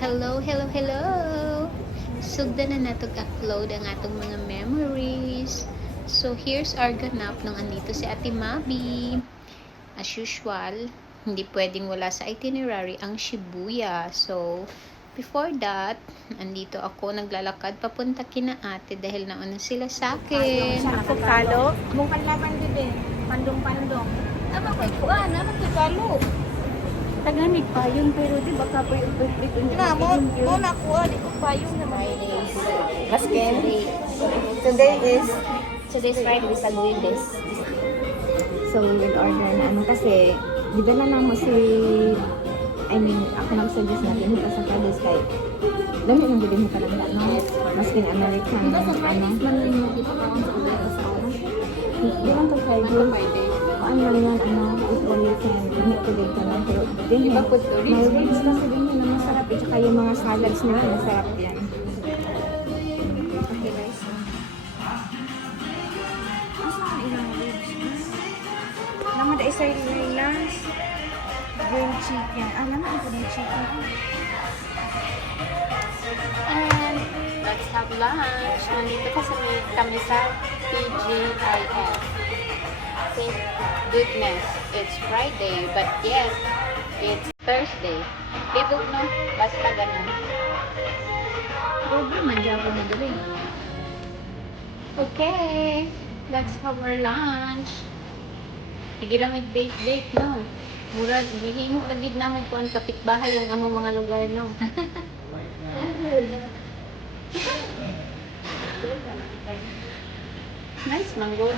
Hello, hello, hello! Sugda na natog upload ang atong mga memories. So, here's our ganap nung andito si Ate Mabi. As usual, hindi pwedeng wala sa itinerary ang Shibuya. So, before that, andito ako naglalakad papunta kina ate dahil nauna sila sa akin. Avocado. Mung panlaban din eh. Pandong-pandong. Ama ko ikuan, ama ko kalo. Taganig pa yun, pero di baka po yung Na, mo na ko, di ko pa yung naman. Basken. Today's Friday, sa Lunes. So, we will order na ano kasi, di ba na mo si, ako nag-suggest na din sa Kados kay, dami nang bilhin ka lang no? Masking American, ano? Di lang to Friday. Ano lang yan, if only can, hindi ko din ka lang. Pero, din may ribs kasi din yun, masarap. At saka yung mga salads nila, masarap yan. Okay guys. Asa ang ilang ribs? Naman da isa yung last. Grilled chicken. Naman ang grilled chicken. And let's have lunch. Nandito kasi kami sa PGIF. Thank goodness, it's Friday, but yes, it's Thursday. Libog no? Basta ganun. Program man dyan ako nagaling. Okay, let's have our lunch. Sige lang mag-date, no? Murag, gihingo lagid namin kung ang kapitbahay ang among mga lugar, no? Nice, mango.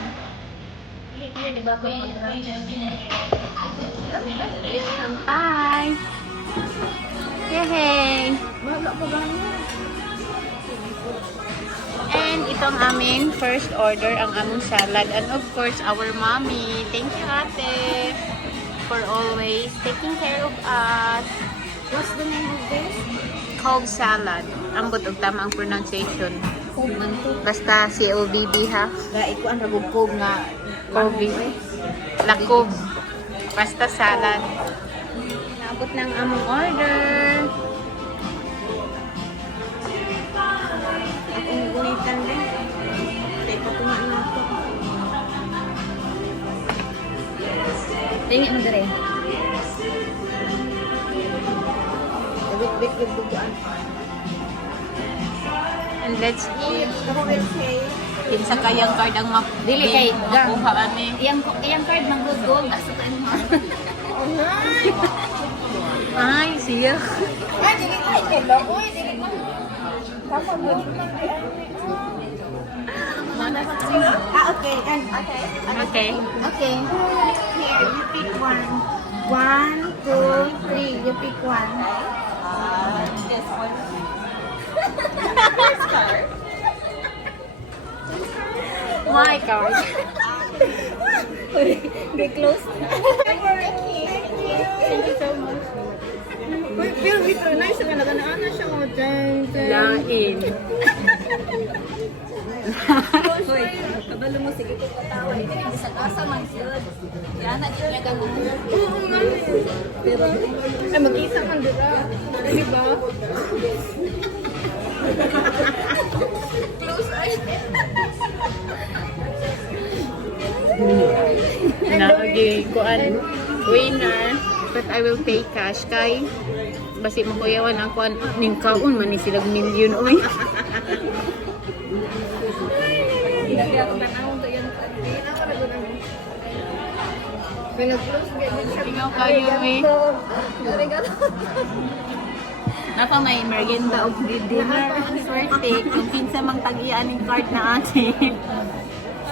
Hi! Yay! And ito ang aming first order, ang aming salad. And of course, our mommy. Thank you, ate, for always taking care of us. What's the name of this? Cold salad. Ang butog tama ang pronunciation. Cold man to. Basta COVB ha. Dahil ko ang ragugkog nga COVID. Lakob. Basta salad. Naabot ng among order. akong unitan din. Kaya patungan na ito. Tingin mo dere. Big duguan. And let's eat. Ako will say, Kinsa kayang card ang Dili kay gang. makuha ani. iyang card mang gold asa ka mo. Ay, siya. Ay, dili tayo kay Lokoy, dili man. Kapag mo Okay. And Okay. okay. Here, you pick one. 1, 2, 3. You pick one. Yes, one. My card. They close. Thank you so much. Feel with nice ka na ana siya mo. Lain. Hoy, kabalo mo sige ko katawa. Hindi sa kasa man sud. Kaya na di niya gagulo. Pero ay mag-isa man dira. Di ba? Close eyes. Naagi kuan winner, but I will pay cash kay basi mo kuyawan ang kuan ning kaon man ni silang milyon oy. Hindi ako tanawon to yan. Hindi na ako nagunan. Pinag-close din siya. Ikaw kayo eh. Arigato. Napa may merienda of the dinner. Swerte kung kinsa mang tag-iyaan ning card na ate.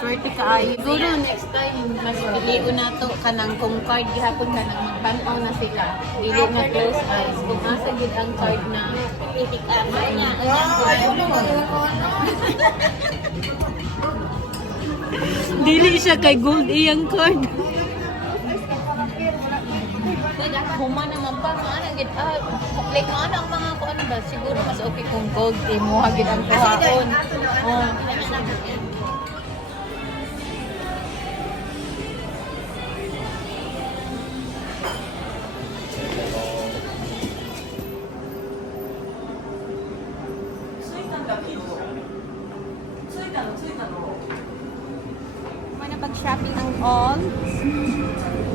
Swerte kaayo. Siguro next time mas piligo na to kanang kung card gihapon kanang magbantaw na sila. Dili na close eyes. Kung asa gid ang card na i-pick up niya. Dili siya kay gold iyang card. Huma naman pa maana gid like maana ang mga kuan ba siguro mas okay kung gold mo hagid ang kuhaon. Oh. nag-shopping ang all.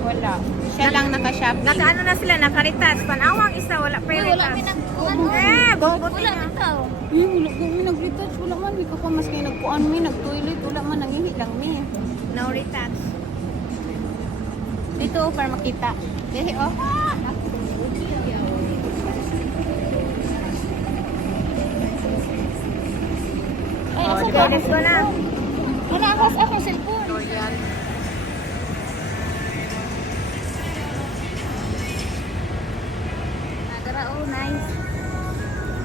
Wala. Siya lang naka-shop. Nakaano na sila, nakaritas. Panawang isa, wala pa yung Wala ritas. pinag-kuhan. Bobotin Wala na. bitaw. Wala kami nag-retouch. Wala man. May ka pa mas kayo nagkuhan mi. Nag-toilet. Wala man. Nangihi lang mi. No retouch. Dito para makita. Dito oh. Ay, Oh, asa okay, ba? let's go na. Wala ako sa akong cellphone. Royal. Nagara, oh, nice.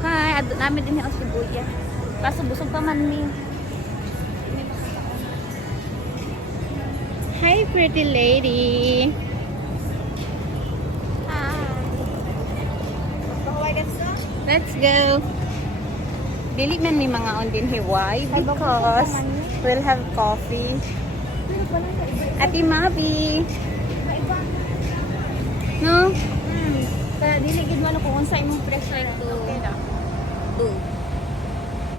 Hi, adto namin din ang Shibuya. Kaso busog pa man mi. Hi, pretty lady. Let's go. Dili man ni mga on din here. Why? Because we'll have coffee. Ate Mabi. No? Kaya dili gid man ako unsa imong pressure to. Do.